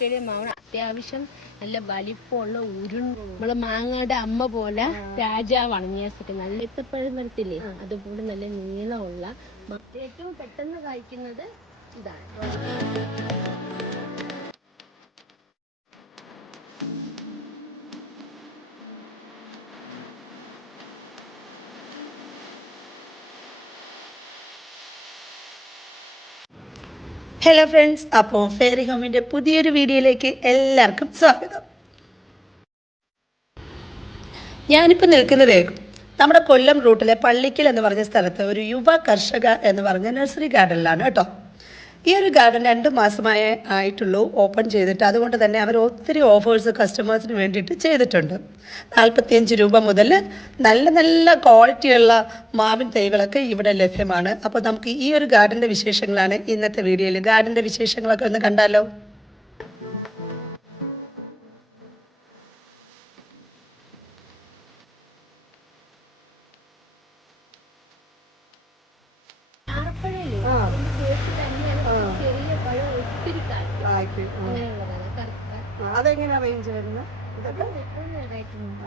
മാവണം അത്യാവശ്യം നല്ല വലിപ്പമുള്ള നമ്മളെ മാങ്ങയുടെ അമ്മ പോലെ രാജാവാണ് നേസൊക്കെ നല്ല എത്തപ്പഴം വരത്തില്ലേ അതുപോലെ നല്ല നീളമുള്ള ഏറ്റവും പെട്ടെന്ന് കായ്ക്കുന്നത് ഇതാണ്. ഹലോ ഫ്രണ്ട്സ്, അപ്പോൾ ഫെയറി ഹോമിൻ്റെ പുതിയൊരു വീഡിയോയിലേക്ക് എല്ലാവർക്കും സ്വാഗതം. ഞാനിപ്പോൾ നിൽക്കുന്നത് നമ്മുടെ കൊല്ലം റൂട്ടിലെ പള്ളിക്കൽ എന്ന് പറഞ്ഞ സ്ഥലത്ത് ഒരു യുവ കർഷക എന്ന് പറഞ്ഞ നഴ്സറി ഗാർഡനിലാണ് കേട്ടോ. ഈ ഒരു ഗാർഡൻ 2 മാസമായി ആയിട്ടുള്ളൂ ഓപ്പൺ ചെയ്തിട്ട്. അതുകൊണ്ട് തന്നെ അവർ ഒത്തിരി ഓഫേഴ്സ് കസ്റ്റമേഴ്സിന് വേണ്ടിയിട്ട് ചെയ്തിട്ടുണ്ട്. 45 രൂപ മുതൽ നല്ല നല്ല ക്വാളിറ്റിയുള്ള മാവിൻ തൈകളൊക്കെ ഇവിടെ ലഭ്യമാണ്. അപ്പോൾ നമുക്ക് ഈ ഒരു ഗാർഡൻ്റെ വിശേഷങ്ങളാണ് ഇന്നത്തെ വീഡിയോയിൽ. ഗാർഡൻ്റെ വിശേഷങ്ങളൊക്കെ ഒന്ന് കണ്ടാലോ. അതെങ്ങനെ അറേഞ്ച് വരുന്നത്?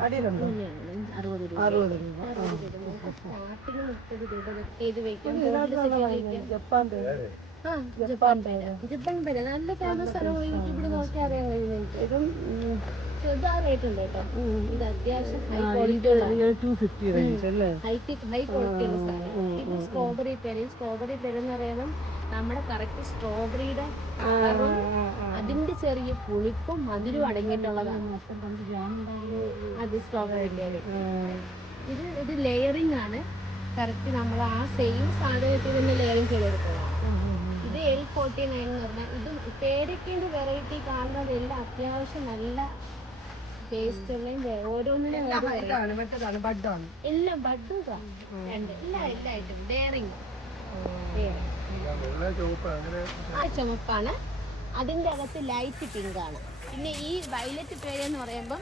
അടിയിലുണ്ടോ? 60 രൂപ. ജപ്പാൻ പേര നല്ല ഫേമസ് ആണ്. യൂട്യൂബിൽ നോക്കി അറിയാൻ കഴിയുന്നത്. ചെറുതാ റേറ്റ് ഉണ്ട് കേട്ടോ. ഇത് അത്യാവശ്യം ഹൈ ക്വാളിറ്റി ഉള്ള 250 റേഞ്ച് അല്ലേ? ഹൈ ക്വാളിറ്റി ഉള്ള സാധനം. ഇത് സ്ട്രോബെറി പേര എന്ന് പറയുമ്പോൾ നമ്മുടെ കറക്റ്റ് സ്ട്രോബെറിയുടെ കളറും അതിന്റെ ചെറിയ പുളിപ്പും മധുരവും അടങ്ങിയിട്ടുള്ളതാണ്. അത് സ്ട്രോബെറി പേര്. ഇത് ലെയറിംഗ് ആണ്. കറക്റ്റ് നമ്മൾ ആ സെയിം സാധനത്തിൽ തന്നെ ലെയറിംഗ് ചെയ്തെടുക്കുന്നതാണ്. ഇത് L49 എന്ന് പറഞ്ഞാൽ ഇത് പേരയ്ക്കേണ്ട വെറൈറ്റി കാണുന്നതെല്ലാം അത്യാവശ്യം നല്ല ടേസ്റ്റ് ഉള്ള ഓരോന്നിനും എല്ലാം ബഡും എല്ലായിട്ടും ലെയറിംഗ് ചുമപ്പാണ്. അതിൻ്റെ അകത്ത് ലൈറ്റ് പിങ്ക് ആണ്. പിന്നെ ഈ വയലറ്റ് പേര എന്ന് പറയുമ്പം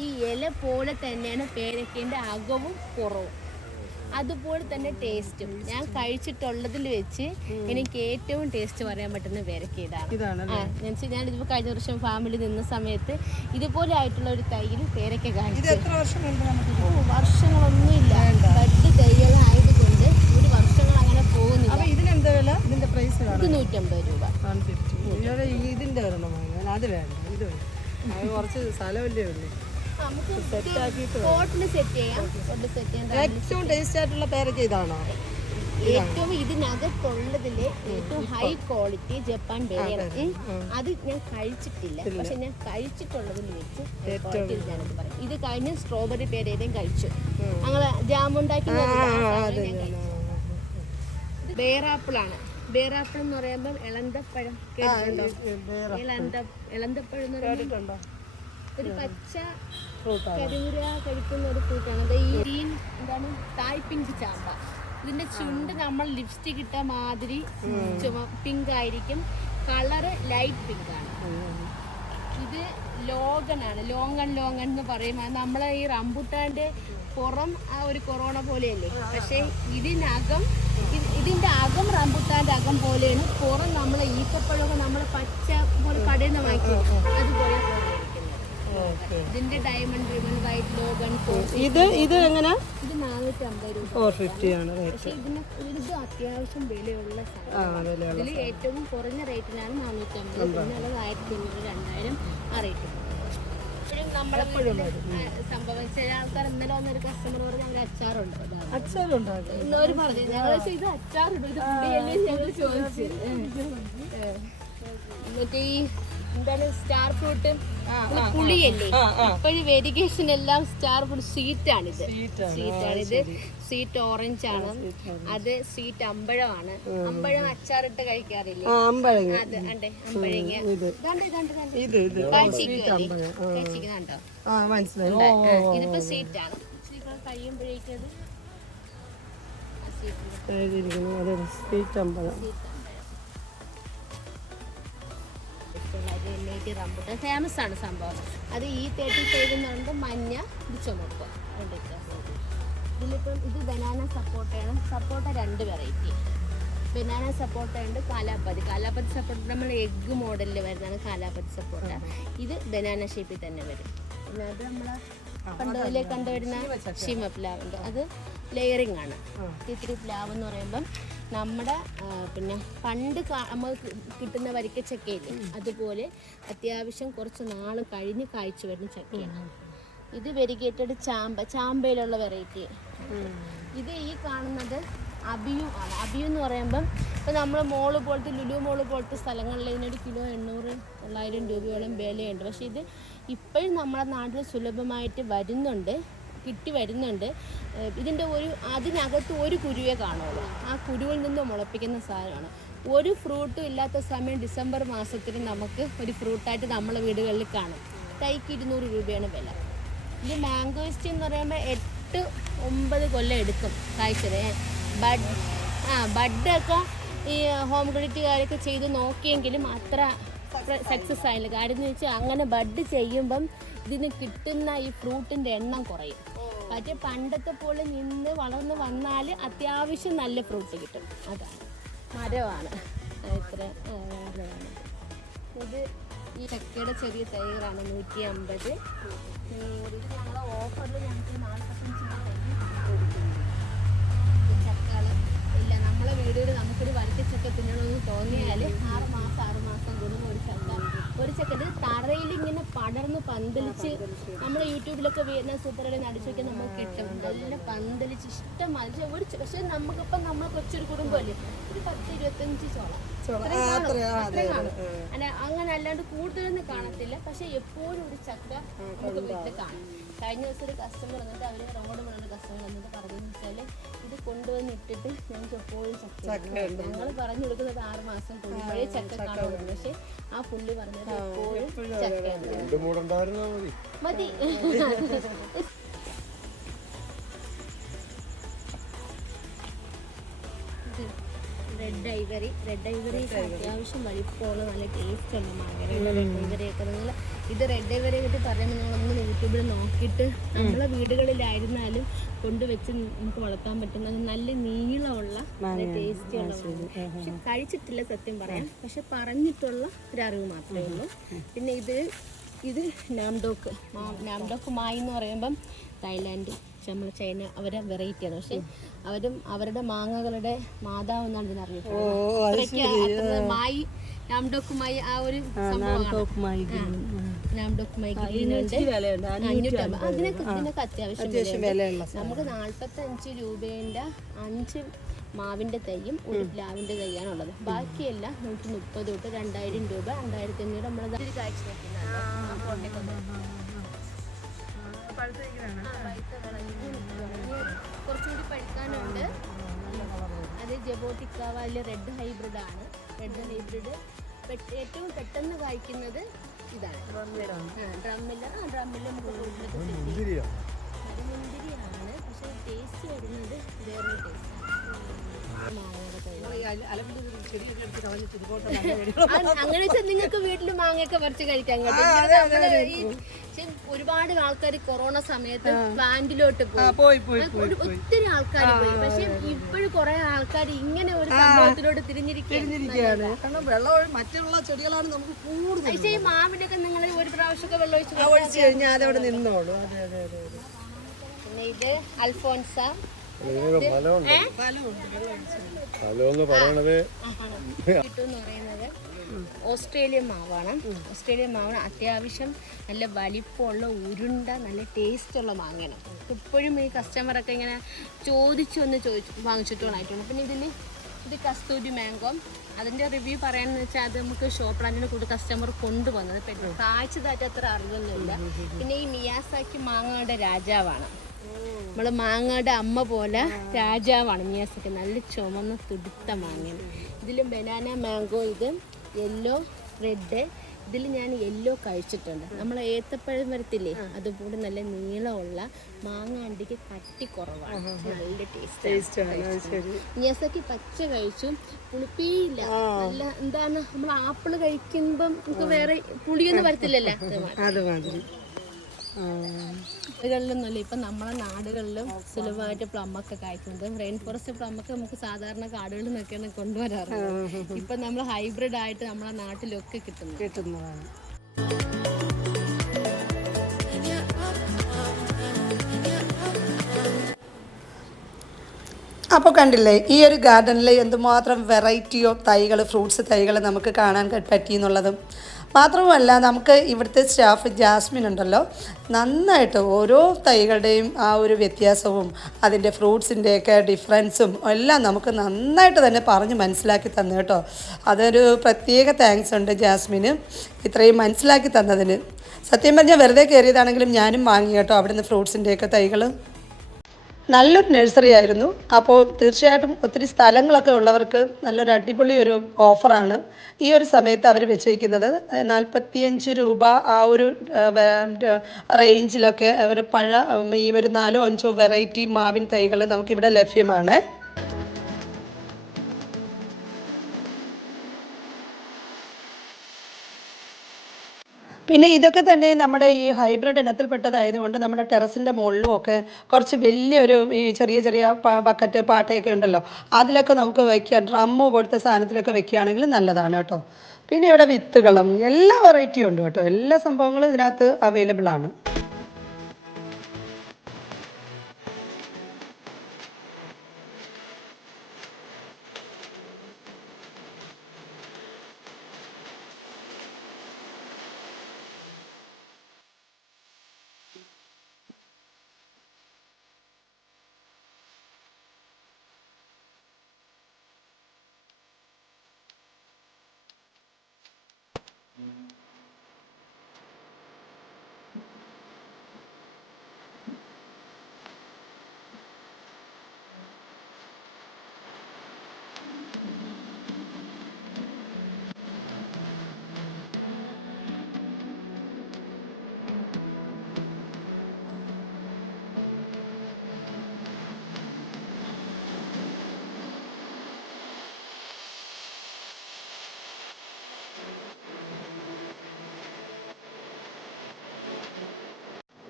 ഈ ഇല പോലെ തന്നെയാണ് പേരയ്ക്കേൻ്റെ അകവും പുറവും, അതുപോലെ തന്നെ ടേസ്റ്റും. ഞാൻ കഴിച്ചിട്ടുള്ളതിൽ വെച്ച് എനിക്ക് ഏറ്റവും ടേസ്റ്റ് പറയാൻ പറ്റുന്ന പേരയ്ക്ക ഇതാണ്. ഞാനിതിപ്പോൾ കഴിഞ്ഞ വർഷം ഫാമിലി നിന്ന സമയത്ത് ഇതുപോലെ ആയിട്ടുള്ള ഒരു തൈയിൽ പേരയ്ക്ക കഴിച്ചു. വർഷങ്ങളൊന്നുമില്ല, ബഡ് തൈകളായതുകൊണ്ട് ഒരു വർഷങ്ങൾ അങ്ങനെ പോകുന്നില്ല. ഇത് 150 രൂപ. അത് വേണ്ട, ഇത് കുറച്ച് സ്ഥലമല്ലേ ഉള്ളൂ. ഏറ്റവും ടേസ്റ്റ് ആയിട്ടുള്ള പേരയ്ക്ക ഇതാണോ? ഏറ്റവും ഇതിനകത്തുള്ളതില് ഏറ്റവും ഹൈ ക്വാളിറ്റി ജപ്പാൻ പേരയാണ്. അത് ഞാൻ കഴിച്ചിട്ടില്ല, പക്ഷെ ഞാൻ കഴിച്ചിട്ടുള്ളതിൽ വെച്ച് ഞാനത് പറയും. ഇത് കഴിഞ്ഞ സ്ട്രോബെറി പേരയും കഴിച്ചു. ഞങ്ങള് ജാമുണ്ടാക്കി. ബേറാപ്പിളാണ്. ബേറാപ്പിൾ എന്ന് പറയുമ്പോൾ ഇളന്തപ്പഴം കേട്ടിട്ടുണ്ടോ? ഇളന്തപ്പഴം എന്ന് പറയുമ്പോൾ ഒരു പച്ച കരിമുര കഴിക്കുന്ന ഒരു ഫ്രൂട്ടാണ്. ഈ ഗ്രീൻ എന്താണ് തായ് പിങ്ക് ചാമ്പ. ഇതിന്റെ ചുണ്ട് നമ്മൾ ലിപ്സ്റ്റിക് ഇട്ട മാതിരി പിങ്ക് ആയിരിക്കും. കളറ് ലൈറ്റ് പിങ്ക് ആണ്. ഇത് ലോഗനാണ്. ലോങ്ങൺ എന്ന് പറയും. നമ്മളെ ഈ റംബുട്ടാന്റെ പുറം ആ ഒരു കൊറോണ പോലെയല്ലേ, പക്ഷെ ഇതിന്റെ അകം റംബുട്ടാന്റെ അകം പോലെയാണ്. പുറം നമ്മളെ ഈത്തപ്പഴമൊക്കെ നമ്മളെ പച്ച പോലെ കടയിൽ നിന്ന് വാങ്ങിക്കും അതുപോലെ. ഇതിന്റെ ഡയമണ്ട് റിബൺ വൈറ്റ് ലോഗൺ ഇത് എങ്ങനെ? ഇത് 450 രൂപ. 450 ആണ്. പക്ഷെ ഇത് അത്യാവശ്യം വിലയുള്ള സാധനം. ഇതിൽ ഏറ്റവും കുറഞ്ഞ റേറ്റിനാണ് 450. പിന്നെ ഉള്ളത് 1500, 2000 ആ റേറ്റ്. ഇപ്പോഴും നമ്മളെപ്പോഴും സംഭവം ചില ആൾക്കാർ ഇന്നലെ വന്നൊരു കസ്റ്റമർ പറഞ്ഞ് ഞങ്ങൾ അച്ചാറുണ്ടോ എന്നവർ പറഞ്ഞു. ഞങ്ങൾ ഇത് അച്ചാറുണ്ടോ, ഇത് പുതിയല്ലേ ഞങ്ങൾ ചോദിച്ചു. മറ്റേ ഈ എന്താണ് സ്റ്റാർ ഫ്രൂട്ട് പുളിയല്ലേ, ഇപ്പോഴും വെരിഗേഷൻ എല്ലാം സ്റ്റാർ ഫ്രൂട്ട് സ്വീറ്റാണിത്. സ്വീറ്റ് ഓറഞ്ച് ആണ്. അത് സ്വീറ്റ് അമ്പഴമാണ്. അമ്പഴം അച്ചാറിട്ട് കഴിക്കാറില്ലേ? അത് അണ്ടേ അമ്പഴങ്ങ. ഇതിപ്പോ സ്വീറ്റാണ്. കഴിയുമ്പോഴേക്കത് റംബുട്ടാൻ ഫേമസ് ആണ് സംഭവം. അത് ഈ 35 എന്നുണ്ട് മഞ്ഞ, ഇത് ചുമപ്പ്. ഇതിലിപ്പം ഇത് ബനാന സപ്പോട്ടയാണ്. സപ്പോട്ട 2 വെറൈറ്റി. ബനാന സപ്പോട്ട ഉണ്ട്, കാലാപ്പതി സപ്പോട്ട നമ്മൾ എഗ്ഗ് മോഡലിൽ വരുന്നതാണ് കാലാപ്പതി സപ്പോട്ട. ഇത് ബനാന ഷേപ്പിൽ തന്നെ വരും. പിന്നെ അത് നമ്മൾ പണ്ടതിലേക്ക് കണ്ടുവരുന്ന ശിമപ്ലാവ് ഉണ്ട്, അത് ലെയറിങ് ആണ്. തിത്തിരി പ്ലാവ് എന്ന് പറയുമ്പം നമ്മുടെ പിന്നെ പണ്ട് നമുക്ക് കിട്ടുന്ന വരിക്കച്ചക്കയില്ലേ അതുപോലെ അത്യാവശ്യം കുറച്ച് നാൾ കഴിഞ്ഞ് കായ്ച്ചു വരുന്ന ചക്കയാണ്. ഇത് വെരിഗേറ്റഡ് ചാമ്പയിലുള്ള വെറൈറ്റി. ഇത് ഈ കാണുന്നത് അബിയു ആണ്. അബിയു എന്ന് പറയുമ്പം ഇപ്പോൾ നമ്മൾ മോള് പോലത്തെ ലുലു മോള് പോലത്തെ സ്ഥലങ്ങളിൽ ഇതിനൊരു കിലോ 800-900 രൂപയോളം വിലയുണ്ട്. പക്ഷേ ഇത് ഇപ്പോഴും നമ്മുടെ നാട്ടിൽ സുലഭമായിട്ട് കിട്ടി വരുന്നുണ്ട്. ഇതിൻ്റെ അതിനകത്ത് ഒരു കുരുവേ കാണുള്ളൂ. ആ കുരുവിൽ നിന്ന് മുളപ്പിക്കുന്ന സാധനമാണ്. ഒരു ഫ്രൂട്ടും ഇല്ലാത്ത സമയം ഡിസംബർ മാസത്തിൽ നമുക്ക് ഒരു ഫ്രൂട്ടായിട്ട് നമ്മളെ വീടുകളിൽ കാണും. തൈക്ക് 200 രൂപയാണ് വില. ഇത് മാംഗോയിസ്റ്റ് എന്ന് പറയുമ്പോൾ 8-9 കൊല്ലം എടുക്കും കായ്ച്ചത്. ബഡൊക്കെ ഈ ഹോം ക്രെഡിറ്റുകാരൊക്കെ ചെയ്ത് നോക്കിയെങ്കിലും അത്ര സക്സസ് ആയില്ല. കാര്യം എന്ന് വെച്ചാൽ അങ്ങനെ ബഡ് ചെയ്യുമ്പം ഇതിന് കിട്ടുന്ന ഈ ഫ്രൂട്ടിൻ്റെ എണ്ണം കുറയും. മറ്റേ പണ്ടത്തെ പോലെ വളർന്ന് വന്നാൽ അത്യാവശ്യം നല്ല ഫ്രൂട്ട് കിട്ടും. അതാണ് മരമാണ്. ഇത്ര മരമാണ് ഇത്. ഈ ചക്കയുടെ ചെറിയ തൈകളാണ് 150. ഇത് ഞങ്ങളെ ഓഫറിൽ ഞങ്ങൾക്ക് 45 ചക്കകൾ ഇല്ല. നമ്മളെ വീടുകളിൽ നമുക്കൊരു വരച്ചക്ക തിന്നണമെന്ന് തോന്നിയാൽ 6 മാസം കൂടുമ്പോൾ ഒരു ചക്ക ഇത് തറയിൽ ഇങ്ങനെ പടർന്ന് പന്തലിച്ച് നമ്മൾ യൂട്യൂബിലൊക്കെ വരുന്ന സൂപ്പറിൽ നടിച്ചു വയ്ക്കാൻ നമുക്ക് കിട്ടും. നല്ല പന്തലിച്ച് ഇഷ്ടമായി. പക്ഷെ നമുക്കിപ്പം നമ്മൾ കൊച്ചൊരു കുടുംബമല്ലേ, ഒരു 10-25 ചോളം അങ്ങനെ അല്ലാണ്ട് കൂടുതലൊന്നും കാണത്തില്ല. പക്ഷെ എപ്പോഴും ഒരു ചക്ക നമുക്ക് വീട്ടിൽ കാണും. കഴിഞ്ഞ ദിവസം ഒരു കസ്റ്റമർ വന്നിട്ട് അവർ റോഡ് മുഴുവൻ കസ്റ്റമർ വന്നിട്ട് പറഞ്ഞതെന്ന് വെച്ചാൽ ഇത് കൊണ്ടുവന്നിട്ടിട്ട് ഞങ്ങൾക്ക് എപ്പോഴും ചക്ക ഞങ്ങൾ പറഞ്ഞു കൊടുക്കുന്നത് 6 മാസം കൂടുമ്പോഴേ ചക്ക കാണുന്നു. പക്ഷെ ആ പുള്ളി പറഞ്ഞത് എപ്പോഴും ചക്ക മതി. റെഡ് ഐവറി അത്യാവശ്യം വലിപ്പമുള്ള നല്ല ടേസ്റ്റുള്ള മാങ്ങ. റെഡ് ഐവറിയൊക്കെ ഇത് റെഡ് ഐവറിയെ പറ്റി പറയുമ്പോൾ നമ്മളൊന്ന് യൂട്യൂബിൽ നോക്കിയിട്ട് നമ്മളെ വീടുകളിലായിരുന്നാലും കൊണ്ടുവച്ച് നമുക്ക് വളർത്താൻ പറ്റുന്ന നല്ല നീളമുള്ള നല്ല ടേസ്റ്റുള്ള മാങ്ങ. പക്ഷെ കഴിച്ചിട്ടില്ല സത്യം പറയാം. പക്ഷെ പറഞ്ഞിട്ടുള്ള ഒരറിവ് മാത്രമേ ഉള്ളൂ. പിന്നെ ഇത് നാംഡോക്ക് മായി എന്ന് പറയുമ്പം തായ്ലാൻഡ് നമ്മൾ ചൈന അവരെ വെറൈറ്റിയാണ്. പക്ഷെ അവരുടെ മാങ്ങകളുടെ മാതാവ് എന്നാണ് ഇതിനറിയപ്പെടുന്നത്. മായി നാംഡോക്ക് മായി ആ ഒരു അതിനൊക്കെ അത്യാവശ്യം വിലയുള്ള നമുക്ക് 45 രൂപേൻ്റെ 5 മാവിൻ്റെ തൈയും ഒരു പ്ലാവിൻ്റെ തൈയാണുള്ളത്. ബാക്കിയെല്ലാം 130 തൊട്ട് 2000 രൂപ 2500 നമ്മൾ കാഴ്ച കുറച്ചുകൂടി പഴുക്കാനുണ്ട്. അത് ജബോട്ടിക്കാവ റെഡ് ഹൈബ്രിഡ് ആണ്. റെഡ് ഹൈബ്രിഡ് ഏറ്റവും പെട്ടെന്ന് കായ്ക്കുന്നത് ഇതാണ്. ഡ്രമ്മിൽ നമുക്ക് മുന്തിരിയാണ്. പക്ഷെ ടേസ്റ്റ് വരുന്നത് വേറൊരു ടേസ്റ്റ്. അങ്ങനെ വെച്ചാൽ നിങ്ങൾക്ക് വീട്ടിൽ മാങ്ങയൊക്കെ പറിച്ച് കഴിക്കാൻ കഴിയും. ഒരുപാട് ആൾക്കാർ കൊറോണ സമയത്ത് പ്ലാന്റിലോട്ട് പോയി ഒത്തിരി ആൾക്കാർ പോയി. പക്ഷെ ഇപ്പോഴും കുറെ ആൾക്കാർ ഇങ്ങനെ ഒരു സംഭവത്തിലോട്ട് തിരിഞ്ഞിരിക്കുകയാണ്. മറ്റുള്ള ചെടികളാണ് നമുക്ക് കൂടുതൽ. പക്ഷേ ഈ മാവിനൊക്കെ നിങ്ങൾ ഒരു പ്രാവശ്യമൊക്കെ വെള്ളം ഒഴിച്ചു കഴിഞ്ഞാൽ അതവിടെ നിന്നോളൂ. പിന്നെ ഇത് അൽഫോൻസ പറയുന്നത് ഓസ്ട്രേലിയൻ മാവാണ്. അത്യാവശ്യം നല്ല വലിപ്പമുള്ള ഉരുണ്ട നല്ല ടേസ്റ്റുള്ള മാങ്ങയാണ്. ഇപ്പോഴും ഈ കസ്റ്റമറൊക്കെ ഇങ്ങനെ വാങ്ങിച്ചിട്ടുള്ളതായിട്ടുണ്ട്. പിന്നെ ഇത് കസ്തൂരി മാംഗോ. അതിൻ്റെ റിവ്യൂ പറയാനെന്ന് വെച്ചാൽ അത് നമുക്ക് ഷോപ്പ് പ്ലാന്റിന് കൂടെ കസ്റ്റമർ കൊണ്ടുവന്നത് കാഴ്ചതായിട്ട് അത്ര അറിവൊന്നുമില്ല. പിന്നെ ഈ മിയാസാക്കി മാങ്ങയുടെ രാജാവാണ്. നമ്മൾ മാങ്ങയുടെ അമ്മ പോലെ രാജാവാണ് മിയാസാക്കി. നല്ല ചുമന്ന തുടുത്ത മാങ്ങയാണ്. ഇതിലും ബനാന മാംഗോ, ഇത് യെല്ലോ, റെഡ്. ഇതിൽ ഞാൻ യെല്ലോ കഴിച്ചിട്ടുണ്ട്. നമ്മൾ ഏത്തപ്പഴം വരത്തില്ലേ അതുപോലെ നല്ല നീളമുള്ള മാങ്ങ അണ്ടിക്ക് കട്ടി കുറവാണ്. നല്ല ടേസ്റ്റ്. മിയാസാക്കി പച്ച കഴിച്ചു, പുളിപ്പിയില്ല. നല്ല എന്താണ് നമ്മൾ ആപ്പിള് കഴിക്കുമ്പം നമുക്ക് വേറെ പുളിയൊന്നും വരത്തില്ലല്ലോ. നാടുകളിലൊന്നുമല്ല ഇപ്പം നമ്മളെ നാടുകളിലും സുലഭമായിട്ട് പ്ലമ്മൊക്കെ കായ്ക്കുന്നത്. റെയിൻ ഫോറസ്റ്റ് പ്ലമ്മൊക്കെ നമുക്ക് സാധാരണ കാടുകളിൽ നിന്നൊക്കെയാണ് കൊണ്ടുവരാറുള്ളത്. ഇപ്പം നമ്മൾ ഹൈബ്രിഡ് ആയിട്ട് നമ്മളെ നാട്ടിലൊക്കെ കിട്ടുന്നതാണ്. അപ്പോൾ കണ്ടില്ലേ ഈ ഒരു ഗാർഡനിൽ എന്തുമാത്രം വെറൈറ്റി ഓഫ് തൈകൾ, ഫ്രൂട്ട്സ് തൈകൾ നമുക്ക് കാണാൻ പറ്റി എന്നുള്ളതും. മാത്രവുമല്ല നമുക്ക് ഇവിടുത്തെ സ്റ്റാഫ് ജാസ്മിൻ ഉണ്ടല്ലോ, നന്നായിട്ട് ഓരോ തൈകളുടെയും ആ ഒരു വ്യത്യാസവും അതിൻ്റെ ഫ്രൂട്ട്സിൻ്റെയൊക്കെ ഡിഫറൻസും എല്ലാം നമുക്ക് നന്നായിട്ട് തന്നെ പറഞ്ഞ് മനസ്സിലാക്കി തന്നു കേട്ടോ. അതൊരു പ്രത്യേക താങ്ക്സ് ഉണ്ട് ജാസ്മിന് ഇത്രയും മനസ്സിലാക്കി തന്നതിന്. സത്യം പറഞ്ഞാൽ വെറുതെ കയറിയതാണെങ്കിലും ഞാനും വാങ്ങി കേട്ടോ അവിടുന്ന് ഫ്രൂട്ട്സിൻ്റെയൊക്കെ തൈകൾ. നല്ലൊരു നഴ്സറി ആയിരുന്നു. അപ്പോൾ തീർച്ചയായിട്ടും ഒത്തിരി സ്ഥലങ്ങളൊക്കെ ഉള്ളവർക്ക് നല്ലൊരു അടിപൊളി ഒരു ഓഫറാണ് ഈ ഒരു സമയത്ത് അവർ വെച്ചിരിക്കുന്നത്. 45 രൂപ ആ ഒരു റേഞ്ചിലൊക്കെ ഒരു ഈ ഒരു 4-5 വെറൈറ്റി മാവിൻ തൈകൾ നമുക്കിവിടെ ലഭ്യമാണ്. പിന്നെ ഇതൊക്കെ തന്നെ നമ്മുടെ ഈ ഹൈബ്രിഡ് ഇനത്തിൽപ്പെട്ടതായതുകൊണ്ട് നമ്മുടെ ടെറസിൻ്റെ മുകളിലും ഒക്കെ കുറച്ച് വലിയൊരു ഈ ചെറിയ ചെറിയ ബക്കറ്റ് പാട്ടയൊക്കെ ഉണ്ടല്ലോ, അതിലൊക്കെ നമുക്ക് വയ്ക്കാം. ഡ്രമ്മ് പോലത്തെ സാധനത്തിലൊക്കെ വെക്കുകയാണെങ്കിൽ നല്ലതാണ് കേട്ടോ. പിന്നെ ഇവിടെ വിത്തുകളും എല്ലാ വെറൈറ്റിയും ഉണ്ട് കേട്ടോ. എല്ലാ സംഭവങ്ങളും ഇതിനകത്ത് അവൈലബിൾ ആണ്.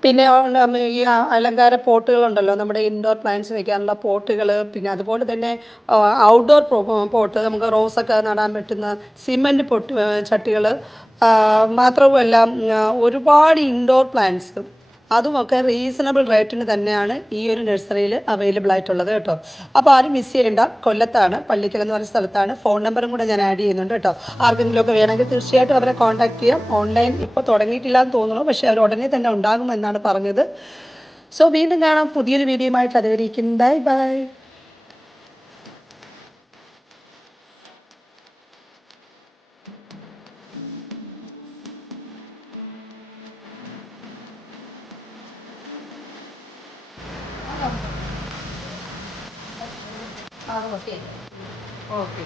പിന്നെ ഈ അലങ്കാര പോട്ടുകളുണ്ടല്ലോ, നമ്മുടെ ഇൻഡോർ പ്ലാന്റ്സ് വെക്കാനുള്ള പോട്ടുകൾ. പിന്നെ അതുപോലെ തന്നെ ഔട്ട്ഡോർ പോട്ട്, നമുക്ക് റോസൊക്കെ നടാൻ പറ്റുന്ന സിമൻറ്റ് ചട്ടികൾ. മാത്രവുമല്ല ഒരുപാട് ഇൻഡോർ പ്ലാന്റ്സ് അതുമൊക്കെ റീസണബിൾ റേറ്റിന് തന്നെയാണ് ഈ ഒരു നഴ്സറിയിൽ അവൈലബിൾ ആയിട്ടുള്ളത് കേട്ടോ. അപ്പോൾ ആരും മിസ് ചെയ്യേണ്ട. കൊല്ലത്താണ്, പള്ളിക്കൽ എന്ന് പറയുന്ന സ്ഥലത്താണ്. ഫോൺ നമ്പറും കൂടെ ഞാൻ ആഡ് ചെയ്യുന്നുണ്ട് കേട്ടോ. ആർക്കെങ്കിലുമൊക്കെ വേണമെങ്കിൽ തീർച്ചയായിട്ടും അവരെ കോൺടാക്ട് ചെയ്യാം. ഓൺലൈൻ ഇപ്പോൾ തുടങ്ങിയിട്ടില്ല എന്ന് തോന്നുന്നു, പക്ഷേ അവർ ഉടനെ തന്നെ ഉണ്ടാകുമെന്നാണ് പറഞ്ഞത്. സോ വീണ്ടും കാണാം പുതിയൊരു വീഡിയോയുമായിട്ട്. അതുവരെയും ബൈ ബൈ. ഓക്കെ.